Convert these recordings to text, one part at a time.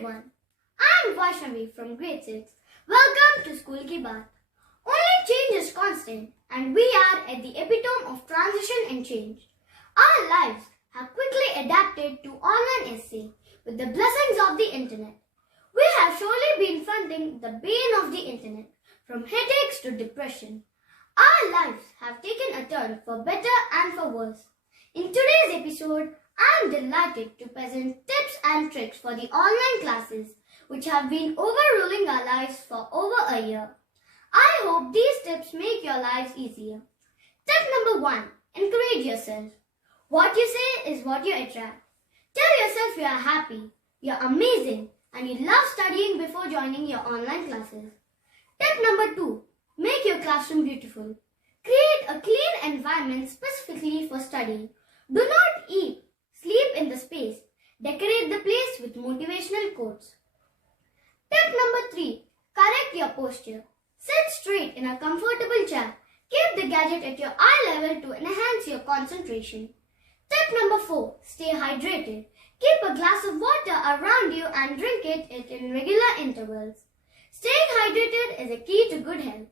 everyone. I am Vaishnavi from grade 6. Welcome to School Ki Baat. Only change is constant and we are at the epitome of transition and change. Our lives have quickly adapted to online essay with the blessings of the internet. We have surely been fronting the bane of the internet, from headaches to depression. Our lives have taken a turn for better and for worse. In today's episode, I am delighted to present tips and tricks for the online classes which have been overruling our lives for over a year. I hope these tips make your lives easier. Tip number 1. Encourage yourself. What you say is what you attract. Tell yourself you are happy, you are amazing, and you love studying before joining your online classes. Tip number 2. Make your classroom beautiful. Create a clean environment specifically for studying. Do not eat, sleep in the space. Decorate the place with motivational quotes. Tip number 3. Correct your posture. Sit straight in a comfortable chair. Keep the gadget at your eye level to enhance your concentration. Tip number 4. Stay hydrated. Keep a glass of water around you and drink it in regular intervals. Staying hydrated is a key to good health.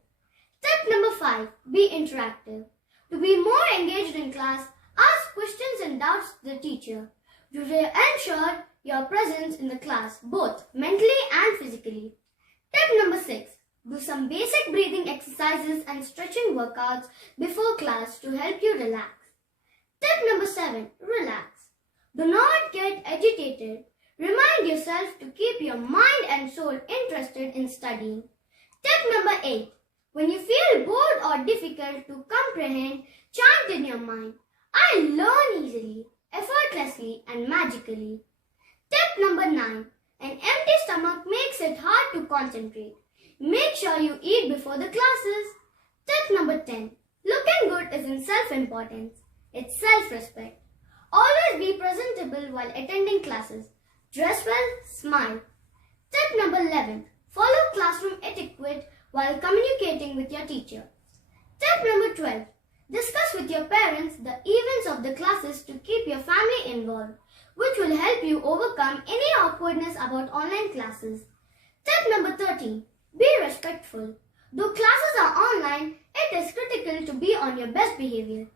Tip number 5. Be interactive. To be more engaged in class, ask questions and doubts to the teacher. To ensure your presence in the class, both mentally and physically. Tip number 6. Do some basic breathing exercises and stretching workouts before class to help you relax. Tip number 7. Relax. Do not get agitated. Remind yourself to keep your mind and soul interested in studying. Tip number 8. When you feel bored or difficult to comprehend, chant in your mind, I learn easily, effortlessly and magically. Tip number 9. An empty stomach makes it hard to concentrate. Make sure you eat before the classes. Tip number 10. Looking good isn't self-importance. It's self-respect. Always be presentable while attending classes. Dress well, smile. Tip number 11. Follow classroom etiquette while communicating with your teacher. Tip number 12. Discuss with your parents the events of the classes to keep your family involved, which will help you overcome any awkwardness about online classes. Tip number 13. Be respectful. Though classes are online, it is critical to be on your best behavior.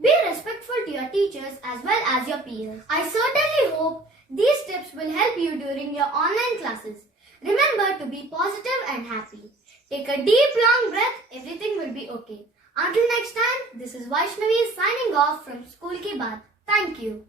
Be respectful to your teachers as well as your peers. I certainly hope these tips will help you during your online classes. Remember to be positive and happy. Take a deep long breath, everything will be okay. Until next time, this is Vaishnavi signing off from School Ki Baat. Thank you.